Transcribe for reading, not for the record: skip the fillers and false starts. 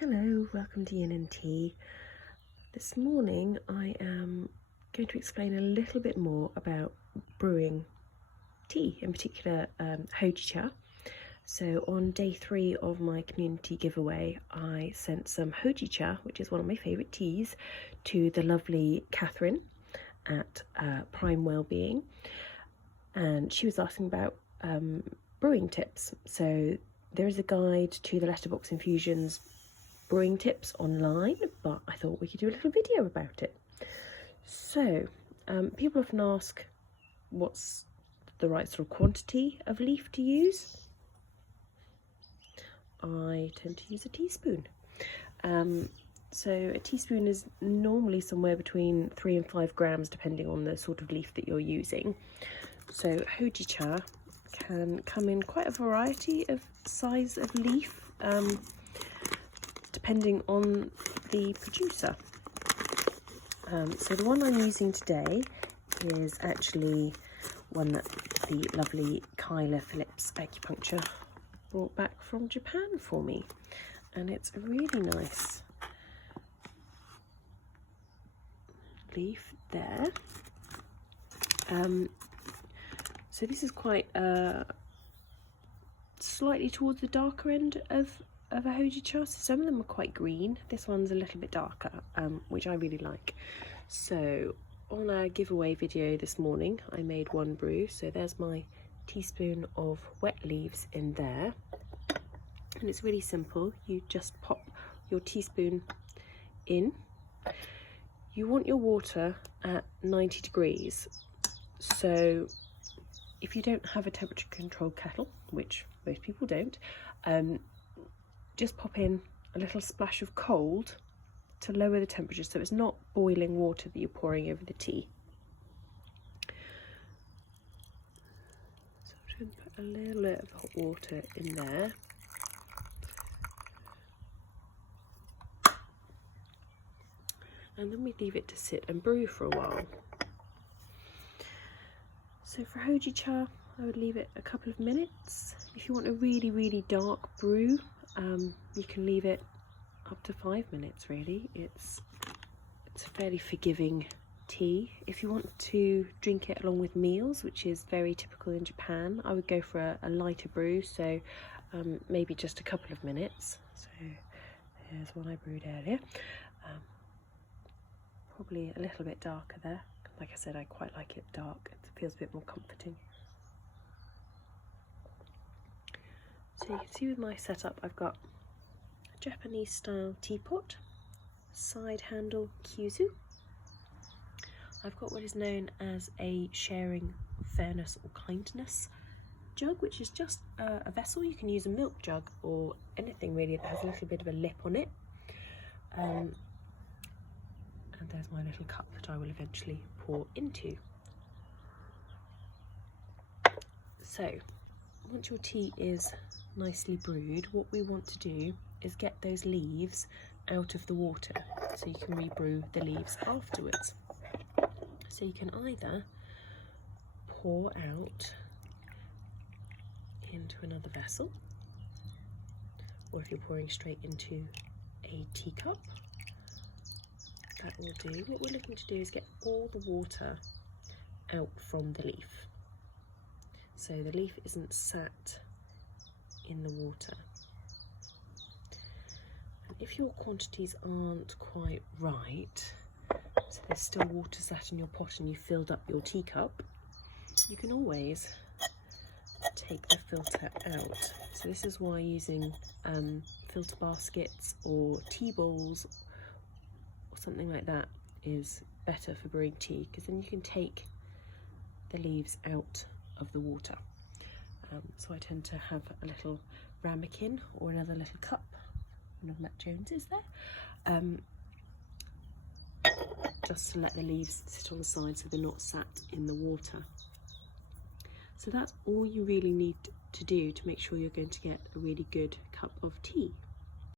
Hello, welcome to Yin and Tea. This morning I am going to explain a little bit more about brewing tea, in particular Hojicha. So on day 3 of my community giveaway, I sent some Hojicha, which is one of my favourite teas, to the lovely Catherine at Prime Wellbeing, and she was asking about brewing tips. So there is a guide to the Letterbox Infusions brewing tips online, but I thought we could do a little video about it. So people often ask what's the right sort of quantity of leaf to use. I tend to use a teaspoon. So a teaspoon is normally somewhere between 3 and 5 grams depending on the sort of leaf that you're using. So Hojicha can come in quite a variety of size of leaf, depending on the producer. So the one I'm using today is actually one that the lovely Kyla Phillips Acupuncture brought back from Japan for me, and it's a really nice leaf there. So this is quite slightly towards the darker end of a Hojicha. So some of them are quite green. This one's a little bit darker, which I really like. So on our giveaway video this morning, I made one brew. So there's my teaspoon of wet leaves in there, and it's really simple. You just pop your teaspoon in. You want your water at 90 degrees. So if you don't have a temperature controlled kettle, which most people don't, just pop in a little splash of cold to lower the temperature, so it's not boiling water that you're pouring over the tea. So I'm going to put a little bit of hot water in there. And then we leave it to sit and brew for a while. So for Hojicha, I would leave it a couple of minutes. If you want a really, really dark brew, you can leave it up to 5 minutes really. It's a fairly forgiving tea. If you want to drink it along with meals, which is very typical in Japan, I would go for a lighter brew, so maybe just a couple of minutes. So here's one I brewed earlier. Probably a little bit darker there. Like I said, I quite like it dark. It feels a bit more comforting. So you can see with my setup, I've got a Japanese style teapot, side handle kyuzu. I've got what is known as a sharing fairness or kindness jug, which is just a vessel. You can use a milk jug or anything really that has a little bit of a lip on it. And there's my little cup that I will eventually pour into. So once your tea is nicely brewed, what we want to do is get those leaves out of the water so you can rebrew the leaves afterwards. So you can either pour out into another vessel, or if you're pouring straight into a teacup, that will do. What we're looking to do is get all the water out from the leaf, so the leaf isn't sat in the water. And if your quantities aren't quite right, so there's still water sat in your pot and you filled up your teacup, you can always take the filter out. So this is why using filter baskets or tea bowls or something like that is better for brewing tea, because then you can take the leaves out of the water. So I tend to have a little ramekin or another little cup, one of Matt Jones's there, just to let the leaves sit on the side so they're not sat in the water. So that's all you really need to do to make sure you're going to get a really good cup of tea.